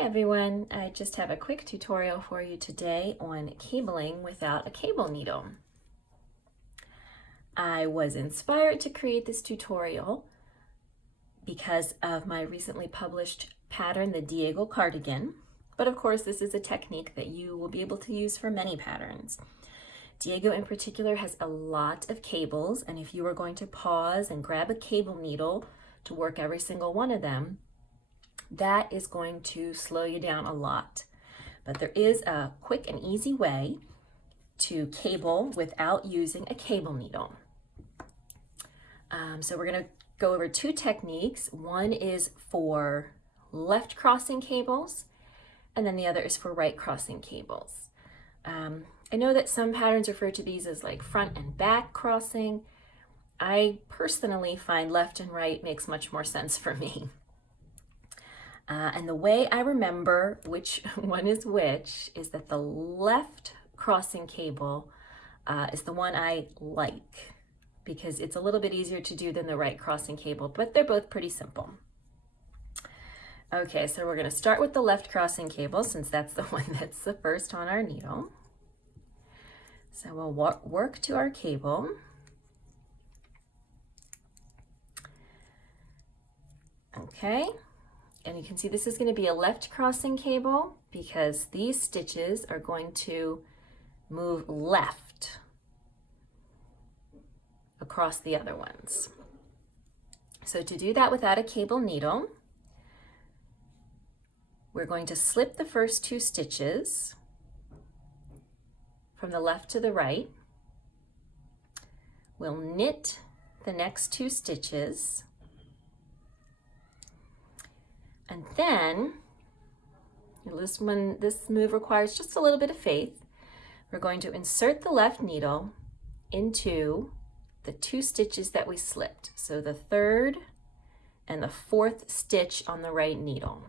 everyone, I just have a quick tutorial for you today on cabling without a cable needle. I was inspired to create this tutorial because of my recently published pattern, the Diego cardigan, but of course this is a technique that you will be able to use for many patterns. Diego in particular has a lot of cables, and if you are going to pause and grab a cable needle to work every single one of them, that is going to slow you down a lot. But there is a quick and easy way to cable without using a cable needle. So we're going to go over two techniques. One is for left crossing cables, and then the other is for right crossing cables. I know that some patterns refer to these as like front and back crossing. I personally find left and right makes much more sense for me. And the way I remember which one is which is that the left crossing cable is the one I like because it's a little bit easier to do than the right crossing cable, but they're both pretty simple. Okay, so we're going to start with the left crossing cable since that's the one that's the first on our needle. So we'll work to our cable. Okay. And you can see this is going to be a left crossing cable because these stitches are going to move left across the other ones. So to do that without a cable needle, we're going to slip the first two stitches from the left to the right. We'll knit the next two stitches. And then, this move requires just a little bit of faith. We're going to insert the left needle into the two stitches that we slipped. So the third and the fourth stitch on the right needle.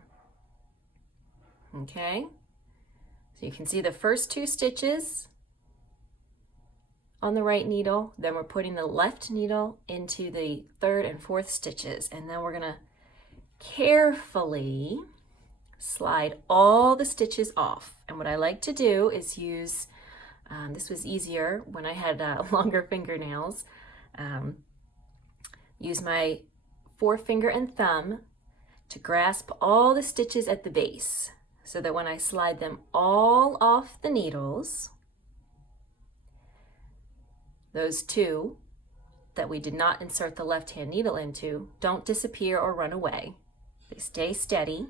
Okay? So you can see the first two stitches on the right needle, then we're putting the left needle into the third and fourth stitches, and then we're gonna carefully slide all the stitches off. And what I like to do is use, this was easier when I had longer fingernails, use my forefinger and thumb to grasp all the stitches at the base so that when I slide them all off the needles, those two that we did not insert the left-hand needle into don't disappear or run away. They stay steady.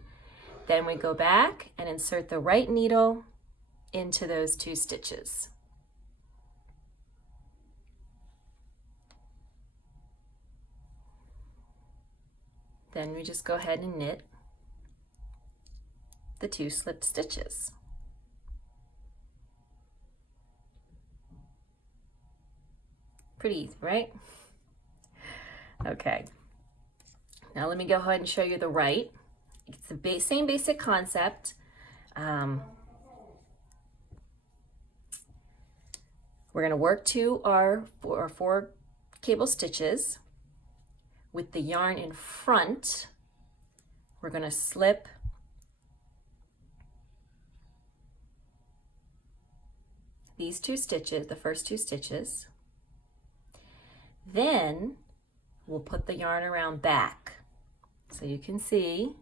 Then we go back and insert the right needle into those two stitches. Then we just go ahead and knit the two slipped stitches. Pretty easy, right? Okay. Now let me go ahead and show you the right. It's the same basic concept. We're going to work to our four cable stitches. With the yarn in front, we're going to slip these two stitches, the first two stitches. Then we'll put the yarn around back. So you can see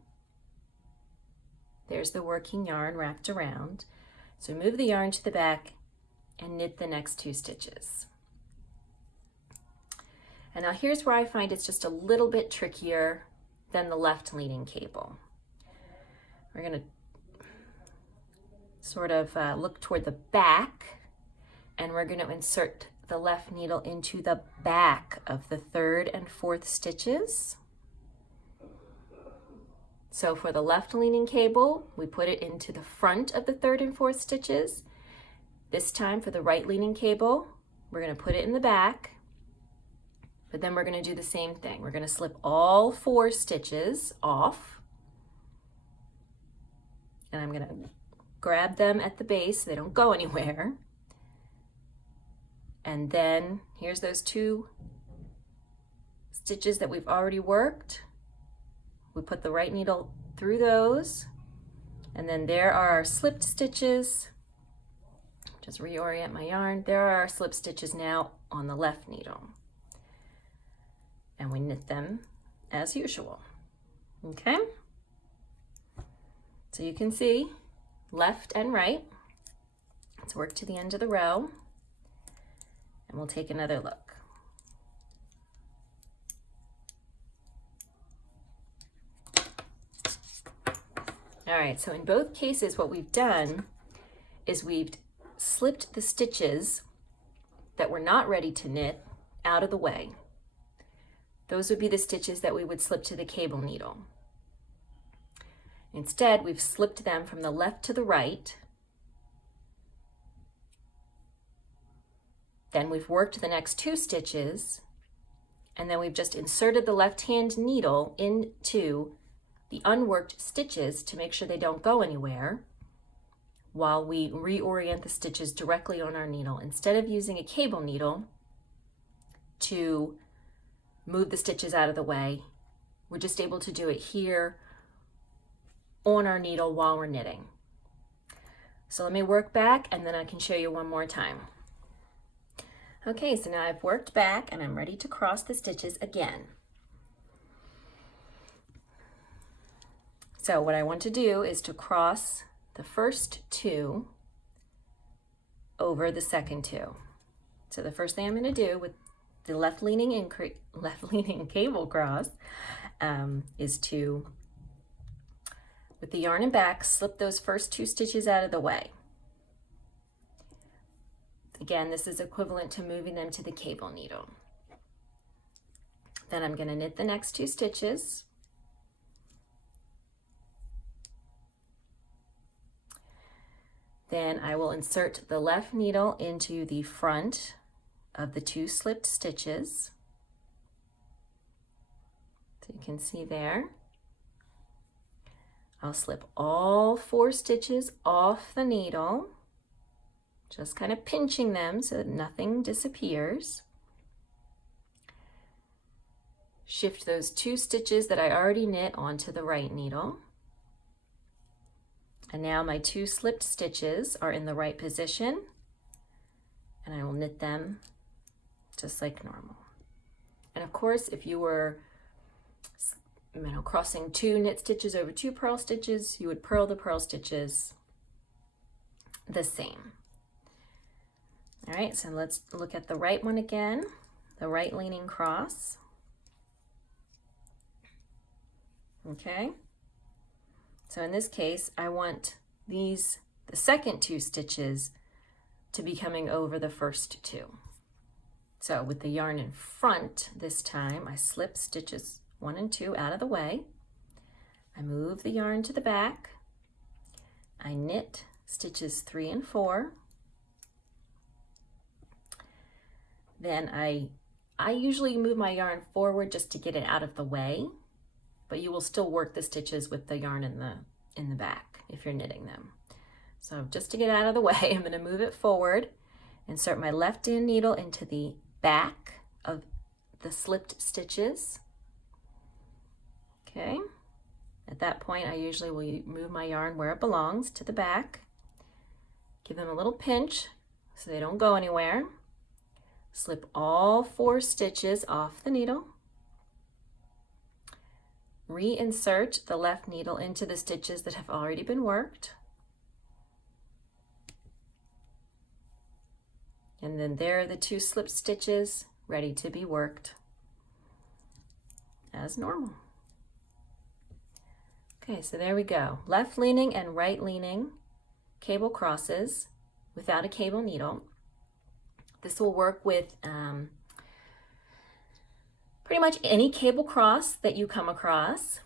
there's the working yarn wrapped around. So move the yarn to the back and knit the next two stitches. And now here's where I find it's just a little bit trickier than the left leaning cable. We're going to sort of look toward the back, and we're going to insert the left needle into the back of the third and fourth stitches. So for the left leaning cable, we put it into the front of the third and fourth stitches. This time for the right leaning cable, we're going to put it in the back, but then we're going to do the same thing. We're going to slip all four stitches off, and I'm going to grab them at the base so they don't go anywhere. And then here's those two stitches that we've already worked. We put the right needle through those, And then there are our slipped stitches. Just reorient my yarn. There are our slip stitches now on the left needle. And we knit them as usual. Okay? So you can see left and right. Let's work to the end of the row and we'll take another look. All right, so in both cases, what we've done is we've slipped the stitches that we're not ready to knit out of the way. Those would be the stitches that we would slip to the cable needle. Instead, we've slipped them from the left to the right. Then we've worked the next 2 stitches, and then we've just inserted the left-hand needle into the unworked stitches to make sure they don't go anywhere while we reorient the stitches directly on our needle. Instead of using a cable needle to move the stitches out of the way, we're just able to do it here on our needle while we're knitting. So let me work back and then I can show you one more time. Okay, so now I've worked back and I'm ready to cross the stitches again. So what I want to do is to cross the first 2 over the second 2. So the first thing I'm going to do with the left-leaning cable cross is to, with the yarn and back, slip those first 2 stitches out of the way. Again, this is equivalent to moving them to the cable needle. Then I'm going to knit the next 2 stitches. Then I will insert the left needle into the front of the 2 slipped stitches. So you can see there. I'll slip all 4 stitches off the needle, just kind of pinching them so that nothing disappears. Shift those 2 stitches that I already knit onto the right needle. And now my 2 slipped stitches are in the right position, and I will knit them just like normal. And of course, if you were crossing 2 knit stitches over 2 purl stitches, you would purl the purl stitches the same. All right, so let's look at the right one again, the right leaning cross. Okay. So in this case, I want the second 2 stitches to be coming over the first 2. So with the yarn in front this time, I slip stitches 1 and 2 out of the way. I move the yarn to the back. I knit stitches 3 and 4. Then I usually move my yarn forward just to get it out of the way, but you will still work the stitches with the yarn in the back if you're knitting them. So just to get out of the way, I'm going to move it forward, insert my left-hand needle into the back of the slipped stitches. Okay, at that point I usually will move my yarn where it belongs, to the back, give them a little pinch so they don't go anywhere, slip all 4 stitches off the needle, reinsert the left needle into the stitches that have already been worked, and then there are the 2 slip stitches ready to be worked as normal. Okay, so there we go. Left leaning and right leaning cable crosses without a cable needle. This will work with pretty much any cable cross that you come across.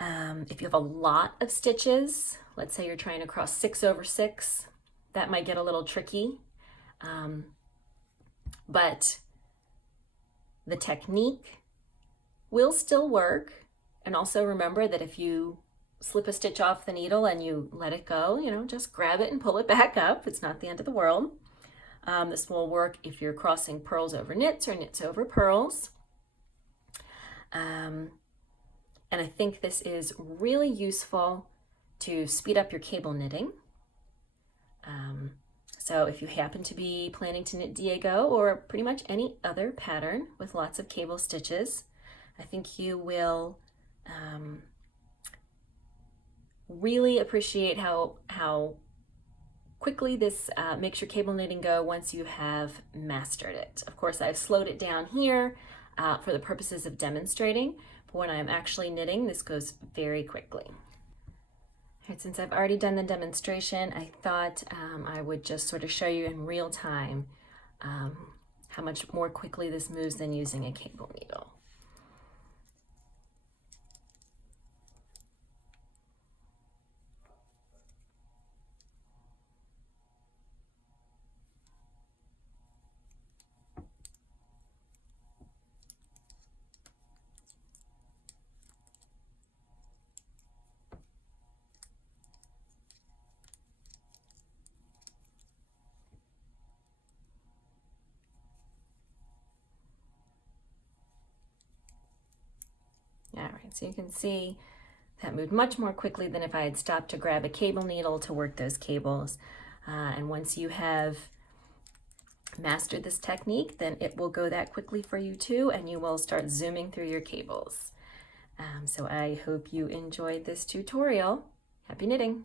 If you have a lot of stitches, let's say you're trying to cross 6 over 6, that might get a little tricky. But the technique will still work. And also remember that if you slip a stitch off the needle and you let it go, just grab it and pull it back up. It's not the end of the world. This will work if you're crossing purls over knits or knits over purls. And I think this is really useful to speed up your cable knitting. So if you happen to be planning to knit Diego or pretty much any other pattern with lots of cable stitches, I think you will really appreciate how quickly this makes your cable knitting go once you have mastered it. Of course, I've slowed it down here for the purposes of demonstrating, but when I'm actually knitting, this goes very quickly. Right, since I've already done the demonstration, I thought I would just sort of show you in real time how much more quickly this moves than using a cable needle. All right, so you can see that moved much more quickly than if I had stopped to grab a cable needle to work those cables. And once you have mastered this technique, then it will go that quickly for you too, and you will start zooming through your cables. So I hope you enjoyed this tutorial. Happy knitting!